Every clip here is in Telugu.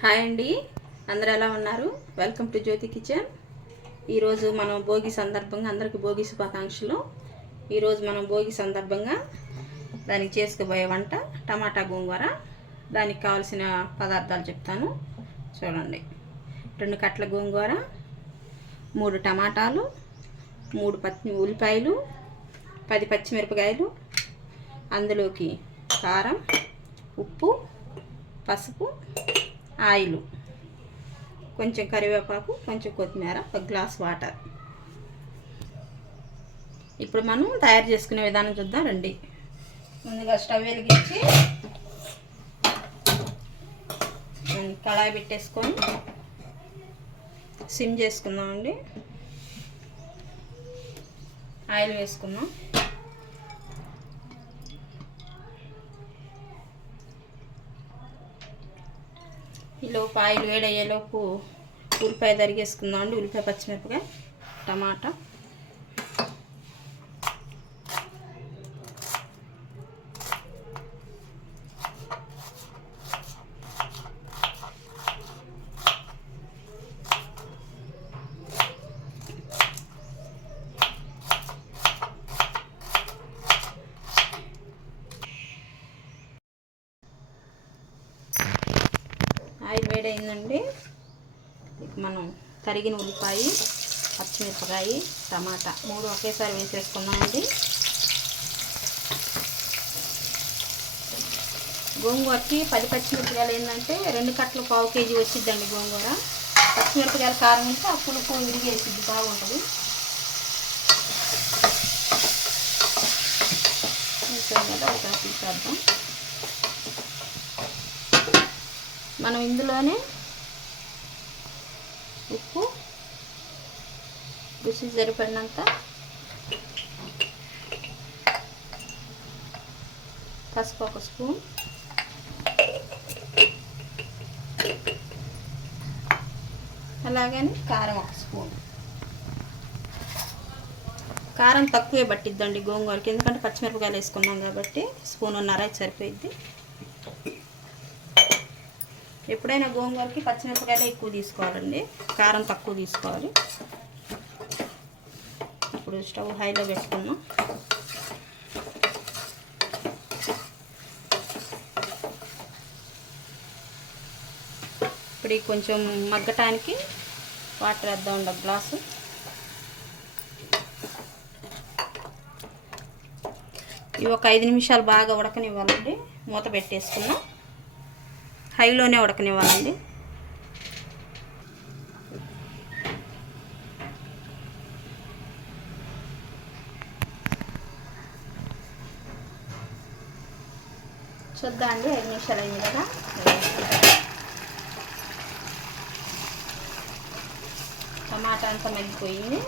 హాయ్ అండి, అందరూ ఎలా ఉన్నారు? Welcome to Jyothi kitchen. ఈరోజు మనం భోగి సందర్భంగా అందరికీ భోగి శుభాకాంక్షలు. ఈరోజు మనం భోగి సందర్భంగా దానికి చేసుకోబోయే వంట టమాటా గోంగూర. దానికి కావాల్సిన పదార్థాలు చెప్తాను చూడండి. 2 కట్టల గోంగూర, 3 టమాటాలు, 3 ఉల్లిపాయలు, 10 పచ్చిమిరపకాయలు, అందులోకి కారం, ఉప్పు, పసుపు, ఆయిల్, కొంచెం కరివేపాకు, కొంచెం కొత్తిమీర, 1 గ్లాస్ వాటర్. ఇప్పుడు మనం తయారు చేసుకునే విధానం చూద్దాం రండి. ముందుగా స్టవ్ వెలిగించి కళాయి పెట్టేసుకొని సిమ్ చేసుకుందామండి. ఆయిల్ వేసుకుందాం. ఈలోపు ఆయిల్ వేడయ్యేలోపు ఉల్లిపాయ తరిగేసుకుందాం అండి. ఉల్లిపాయ, పచ్చిమిరపకాయ, టమాటా. ఆయిల్ వేడైందండి. మనం తరిగిన ఉల్లిపాయ, పచ్చిమిరపకాయ, టమాటా 3 ఒకేసారి వేసేసుకుందామండి. గోంగూరకి 10 పచ్చిమిరపకాయలు ఏంటంటే 2 కట్టలు 1/4 కేజీ వచ్చిద్దండి గోంగూర. పచ్చిమిరపకాయలు కారం ఉంటే ఆ పులుపు విరిగేసిద్ది, బాగుంటుంది. కదా ఒక తీసేద్దాం. మనం ఇందులోనే ఉప్పు, రుచి సరిపడినంత, పసుపు 1 స్పూన్, అలాగని కారం 1 స్పూన్. కారం తక్కువే పట్టిద్దండి గోంగూరకి, ఎందుకంటే పచ్చిమిరపకాయలు వేసుకున్నాం కాబట్టి 1.5 స్పూన్ సరిపోయిద్ది. ఎప్పుడైనా గోంగూరకి పచ్చిమిరపకాయలు ఎక్కువ తీసుకోవాలండి, కారం తక్కువ తీసుకోవాలి. ఇప్పుడు స్టవ్ హైలో పెట్టుకున్నాం. ఇప్పుడు కొంచెం మగ్గటానికి వాటర్ వేద్దామండి 1 గ్లాసు. ఇవి ఒక 5 నిమిషాలు బాగా ఉడకనివ్వాలండి. మూత పెట్టేసుకున్నాం. హైలోనే ఉడకనివ్వాలండి. చూద్దాం అండి, 5 నిమిషాలు అయింది కదా. టమాటా అంతా మగ్గిపోయింది.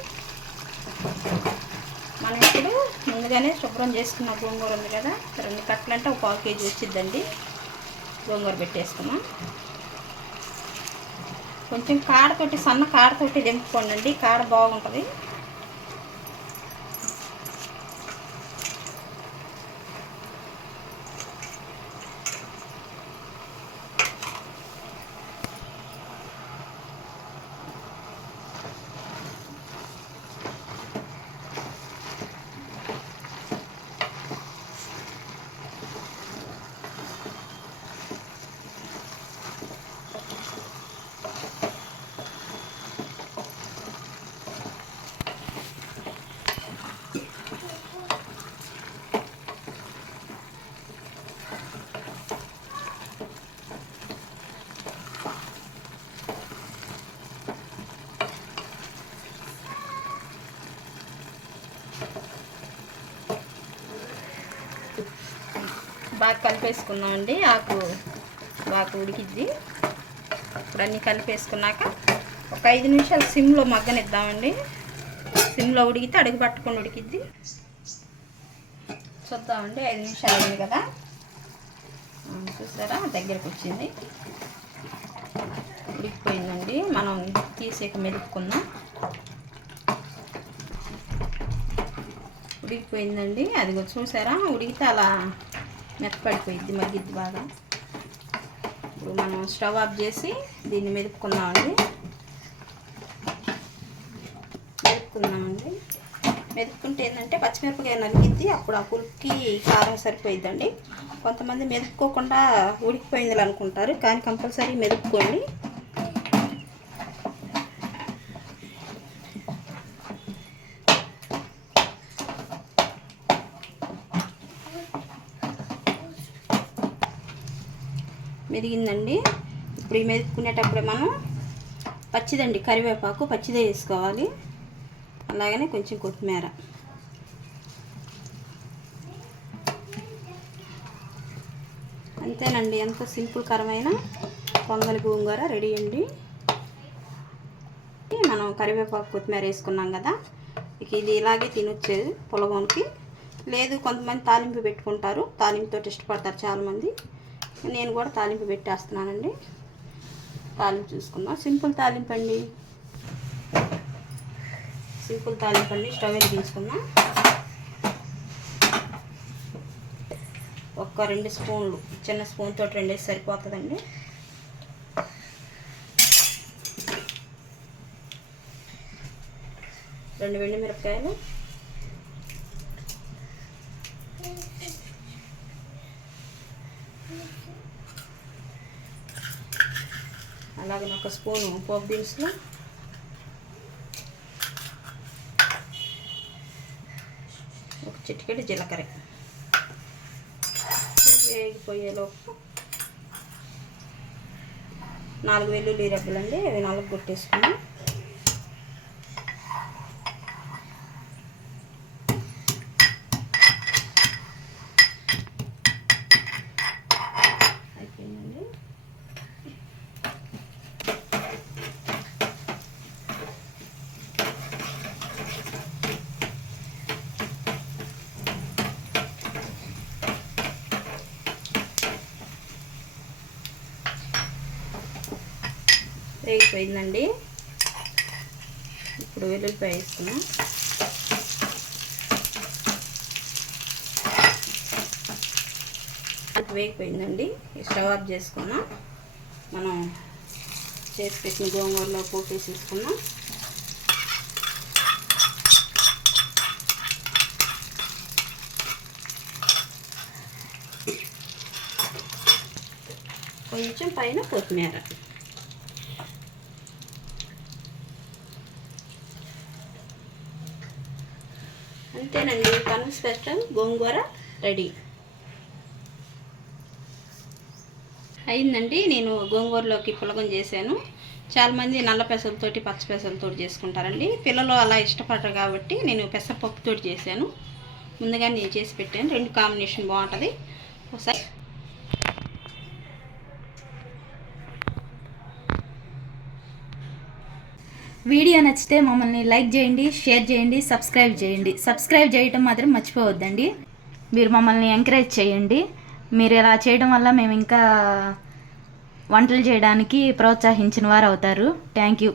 మనం ఇప్పుడు ముందుగానే శుభ్రం చేసుకున్న గోంగూర ఉంది కదా, 2 కట్టలు అంటే 1/4 కేజీ వచ్చిద్దండి. గోంగూర పెట్టేసుకున్నాం. కొంచెం కాడతోటి, సన్న కాడతోటి దింపుకోండి, కాడ బాగుంటుంది. బాగా కలిపేసుకున్నామండి. ఆకు బాగా ఉడికిద్ది. ఇప్పుడు అన్నీ కలిపేసుకున్నాక ఒక 5 నిమిషాలు సిమ్లో మగ్గనిద్దామండి. సిమ్లో ఉడికితే అడుగు పట్టుకొని ఉడికిద్ది. చూద్దామండి, 5 నిమిషాలు అయింది కదా. చూసారా, దగ్గరకు వచ్చింది, ఉడికిపోయిందండి. మనం తీసేక మెదుపుకుందాం. ఉడికిపోయిందండి. అది చూసారా, ఉడికితే అలా మెత్తపడిపోయిద్ది, మగ్గిద్ది బాగా. ఇప్పుడు మనం స్టవ్ ఆఫ్ చేసి దీన్ని మెదుపుకుందామండి. మెదుపుకుంటే ఏంటంటే పచ్చిమిరపకాయ నలిగిద్ది, అప్పుడు ఆ పులుపుకి కారం సరిపోయిద్దండి. కొంతమంది మెదుపుకోకుండా ఉడికిపోయింది అనుకుంటారు, కానీ కంపల్సరీ మెదుపుకోండి. మెదిగిందండి. ఇప్పుడు ఈ మెదుపుకునేటప్పుడే మనం పచ్చిదండి కరివేపాకు పచ్చిదే వేసుకోవాలి, అలాగనే కొంచెం కొత్తిమీర. అంతేనండి, ఎంతో సింపుల్ కరమైన పొంగల్ గోంగూర రెడీ అండి. మనం కరివేపాకు కొత్తిమీర వేసుకున్నాం కదా, ఇక ఇది ఇలాగే తినొచ్చేది పులగోనికి. లేదు కొంతమంది తాలింపు పెట్టుకుంటారు, తాలింపుతో ఇష్టపడతారు చాలామంది. నేను కూడా తాలింపు పెట్టేస్తున్నానండి. తాలింపు చూసుకుందాం. సింపుల్ తాలింపు అండి, సింపుల్ తాలింపు అండి. స్టవ్ వెలిగించుకుందాం. ఒక 2 స్పూన్లు, చిన్న స్పూన్ తోటి 2 వేసి సరిపోతుందండి. రెండు ఎండుమిరపకాయలు, అలాగే ఒక స్పూను పోపు దినుసులు, ఒక చిటికెడు జీలకర్ర. వేగిపోయేలోపు 4 వెల్లుల్లి రెబ్బలండి, అవి 4 కొట్టేసుకున్నాం. అయిపోయిందండి. వేగిపోయిందండి. ఇప్పుడు వెల్లుల్లిపాయ వేసుకున్నాం. వేగిపోయిందండి, స్టవ్ ఆఫ్ చేసుకున్నాం. మనం చేసి పెట్టిన గోంగూరలో పోపు వేసేసుకున్నాం. కొంచెం పైన కొత్తిమీర. అంతేనండి, కనుమ స్పెషల్ గోంగూర రెడీ అయిందండి. నేను గోంగూరలోకి పులగం చేశాను. చాలామంది నల్ల పెసలతోటి పచ్చ పెసలతోటి చేసుకుంటారండి. పిల్లలు అలా ఇష్టపడరు కాబట్టి నేను పెసరపప్పుతోటి చేశాను. ముందుగా నేను చేసి పెట్టాను, 2 కాంబినేషన్ బాగుంటుంది. ఒకసారి వీడియో నచ్చితే మమ్మల్ని లైక్ చేయండి, షేర్ చేయండి, సబ్స్క్రైబ్ చేయండి. సబ్స్క్రైబ్ చేయటం మాత్రం మర్చిపోవద్దండి. మీరు మమ్మల్ని ఎంకరేజ్ చేయండి. మీరు ఇలా చేయడం వల్ల మేము ఇంకా వంటలు చేయడానికి ప్రోత్సహించిన వారు అవుతారు. Thank you.